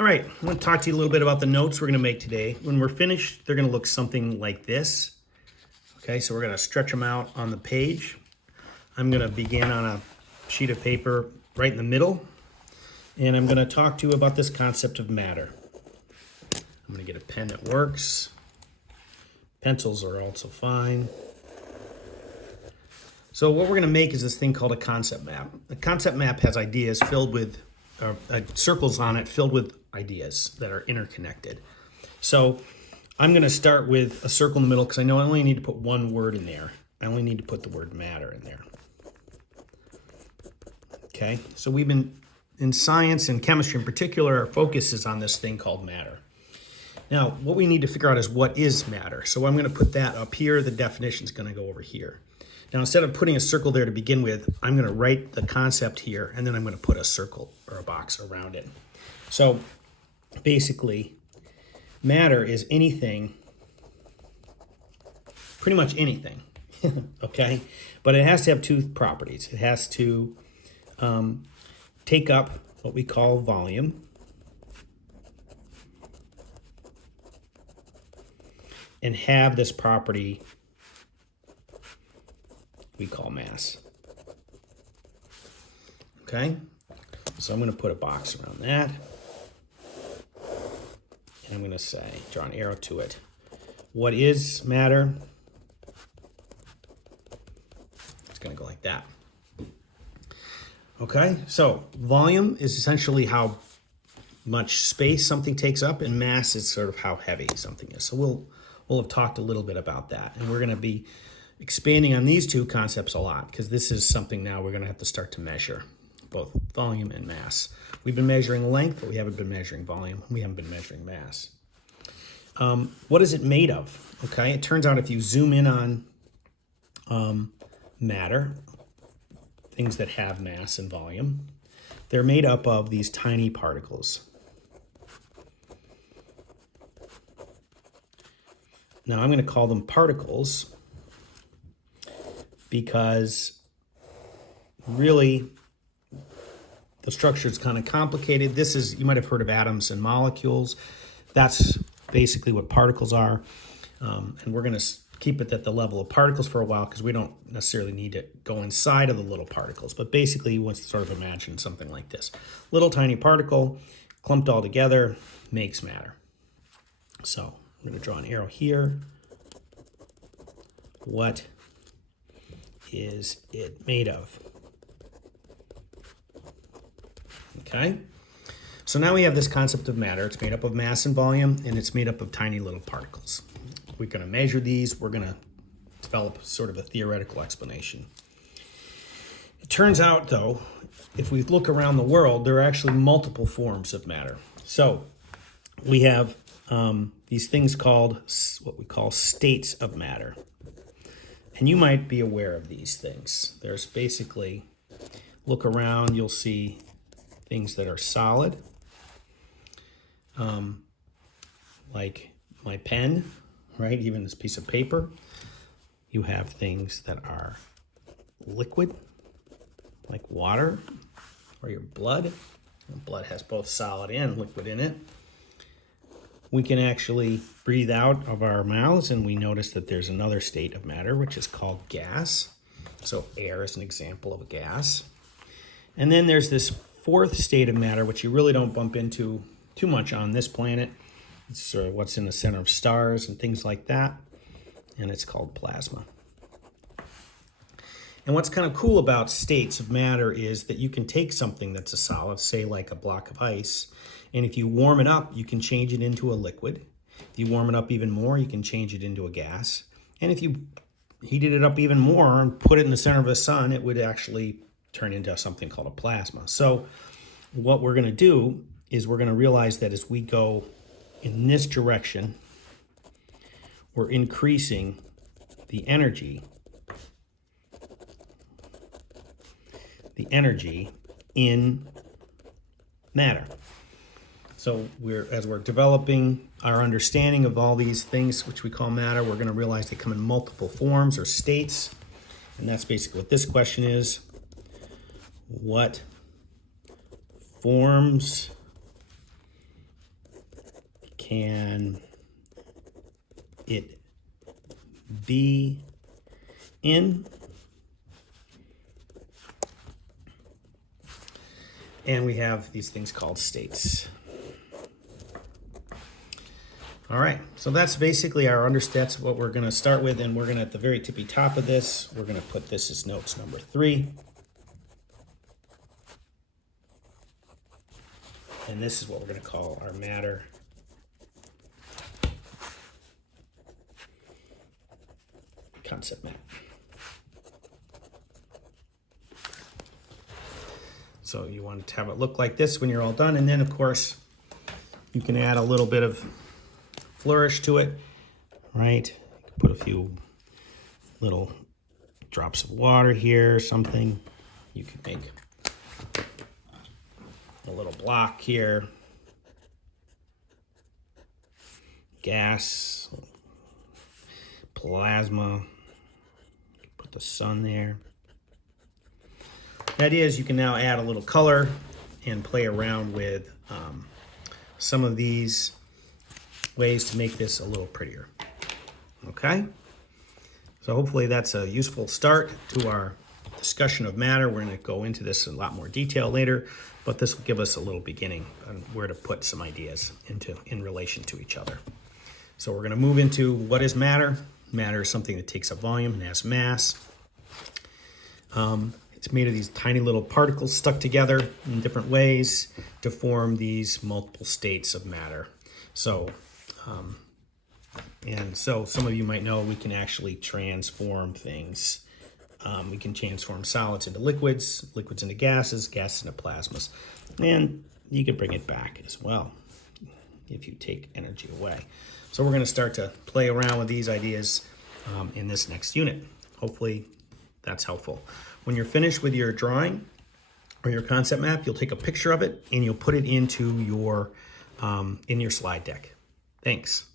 All right, I want to talk to you a little bit about the notes we're going to make today. When we're finished, they're going to look something like this. Okay, so we're going to stretch them out on the page. I'm going to begin on a sheet of paper right in the middle, and I'm going to talk to you about this concept of matter. I'm going to get a pen that works. Pencils are also fine. So what we're going to make is this thing called a concept map. A concept map has ideas filled with, circles on it filled with ideas that are interconnected. So I'm going to start with a circle in the middle because I know I only need to put one word in there. I only need to put the word matter in there. Okay, so we've been, in science and chemistry in particular, our focus is on this thing called matter. Now, what we need to figure out is what is matter. So I'm going to put that up here. The definition is going to go over here. Now, instead of putting a circle there to begin with, I'm going to write the concept here, and then I'm going to put a circle or a box around it. So basically, matter is anything, pretty much anything, okay? But it has to have two properties. It has to take up what we call volume, and have this property we call mass. Okay, so I'm going to put a box around that, and I'm going to say, draw an arrow to it. What is matter? It's going to go like that. Okay, so volume is essentially how much space something takes up, and mass is sort of how heavy something is. So we'll have talked a little bit about that, and we're going to be expanding on these two concepts a lot because this is something now we're going to have to start to measure, both volume and mass. We've been measuring length, but we haven't been measuring volume. We haven't been measuring mass. What is it made of? Okay, it turns out if you zoom in on matter, things that have mass and volume, they're made up of these tiny particles. Now I'm going to call them particles because really the structure is kind of complicated. This is, you might have heard of atoms and molecules. That's basically what particles are. And we're going to keep it at the level of particles for a while because we don't necessarily need to go inside of the little particles. But basically you want to sort of imagine something like this. Little tiny particle clumped all together makes matter. So I'm going to draw an arrow here. What is it made of? Okay, so now we have this concept of matter. It's made up of mass and volume, and it's made up of tiny little particles. We're going to measure these. We're going to develop sort of a theoretical explanation. It turns out, though, if we look around the world, there are actually multiple forms of matter. So we have these things called what we call states of matter. And you might be aware of these things. There's basically, look around, you'll see things that are solid, like my pen, right? Even this piece of paper. You have things that are liquid, like water, or your blood. Blood has both solid and liquid in it. We can actually breathe out of our mouths, and we notice that there's another state of matter, which is called gas. So air is an example of a gas. And then there's this fourth state of matter, which you really don't bump into too much on this planet. It's what's in the center of stars and things like that, and it's called plasma. And what's kind of cool about states of matter is that you can take something that's a solid, say like a block of ice, and if you warm it up, you can change it into a liquid. If you warm it up even more, you can change it into a gas. And if you heated it up even more and put it in the center of the sun, it would actually turn into something called a plasma. So what we're going to do is we're going to realize that as we go in this direction, we're increasing the energy in matter. So as we're developing our understanding of all these things, which we call matter, we're going to realize they come in multiple forms or states. And that's basically what this question is. What forms can it be in? And we have these things called states. All right, so that's basically our that's what we're gonna start with, and we're gonna, at the very tippy top of this, we're gonna put this as notes number 3. And this is what we're gonna call our matter. Concept map. So you want to have it look like this when you're all done, and then of course you can add a little bit of flourish to it, right? Put a few little drops of water here or something. You can make a little block here. Gas, plasma, put the sun there. The idea is you can now add a little color and play around with some of these ways to make this a little prettier. Okay? So hopefully that's a useful start to our discussion of matter. We're going to go into this in a lot more detail later, but this will give us a little beginning on where to put some ideas in relation to each other. So we're going to move into what is matter. Matter is something that takes a volume and has mass. It's made of these tiny little particles stuck together in different ways to form these multiple states of matter. So, so some of you might know we can actually transform things. We can transform solids into liquids, liquids into gases, gases into plasmas. And you can bring it back as well if you take energy away. So we're going to start to play around with these ideas in this next unit. Hopefully that's helpful. When you're finished with your drawing or your concept map, you'll take a picture of it and you'll put it into your in your slide deck. Thanks.